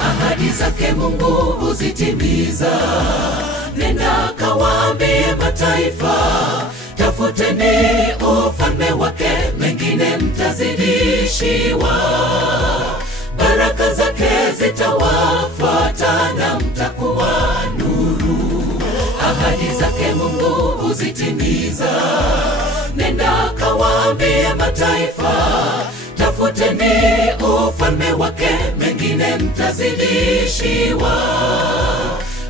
Ahadi zake Mungu huzitimiza. Nenda kawaambie mataifa, tafuteni ufalme wake, mengine mtazidishiwa. Baraka zake zitawafuata na mtakuwa nuru. Ahadi zake Mungu huzitimiza. Nenda kawaambie mataifa, tafuteni ufalme wake, mengine mtazidishiwa.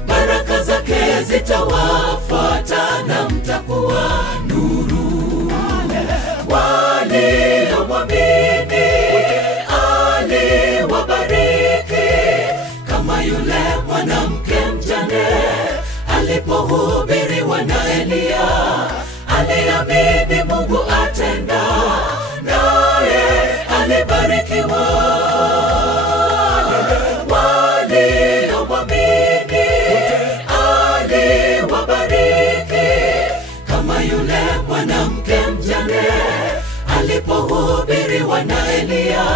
Baraka zake zitawafuata na mtakuwa nuru. Waliomwamini aliwabariki, kama yule mwanamke mjane alipohubiriwa na Elia. Aliamini Mungu atenda, naye alibarikiwa. Waliomwamini aliwabariki, kama yule mwanamke mjane alipohubiriwa na Elia.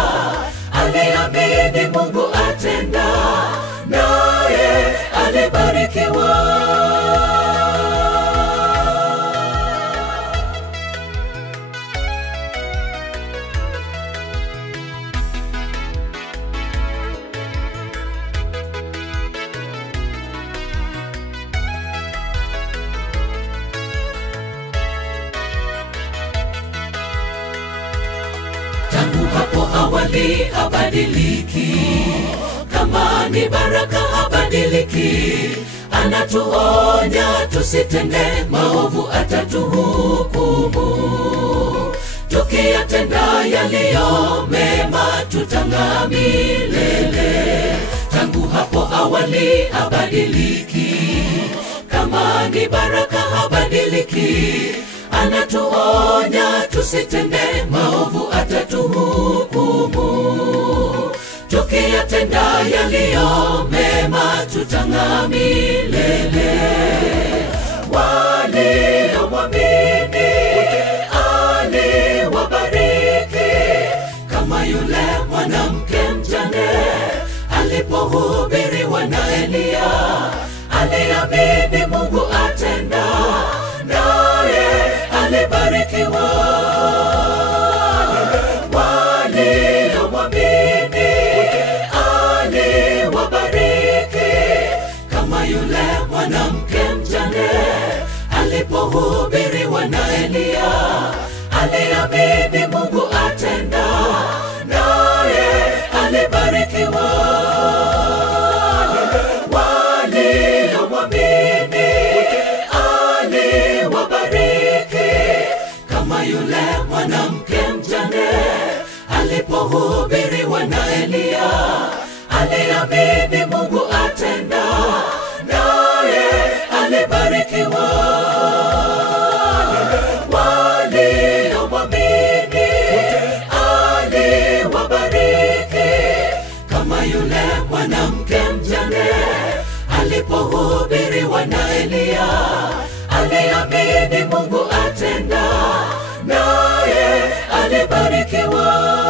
Aliamini Mungu atenda, naye alibarikiwa. Tangu hapo awali habadiliki, kama ni baraka habadiliki. Anatuonya tusitende maovu, atatuhukumu. Tukiyatenda yaliyo mema, tutang'aa milele. Tangu hapo awali habadiliki, kama ni baraka habadiliki. Anatuonya tusitende maovu, atatuhukumu. Tukiyatenda yaliyo mema, tutang'aa milele. Waliomwamini aliwabariki, kama yule mwanamke mjane alipohubiriwa na Elia. Aliamini Mungu atenda, naye alibarikiwa. Waliomwamini aliwabariki, kama yule mwanamke mjane alipohubiriwa na Elia. Aliamini Mungu atenda, naye alibarikiwa. Waliomwamini aliwabariki, kama yule mwanamke mjane alipohubiriwa na Elia. Aliamini Mungu atenda, naye alibarikiwa. Waliomwamini aliwabariki, kama yule mwanamke mjane alipohubiriwa na Elia. Aliamini Mungu atenda, naye alibarikiwa.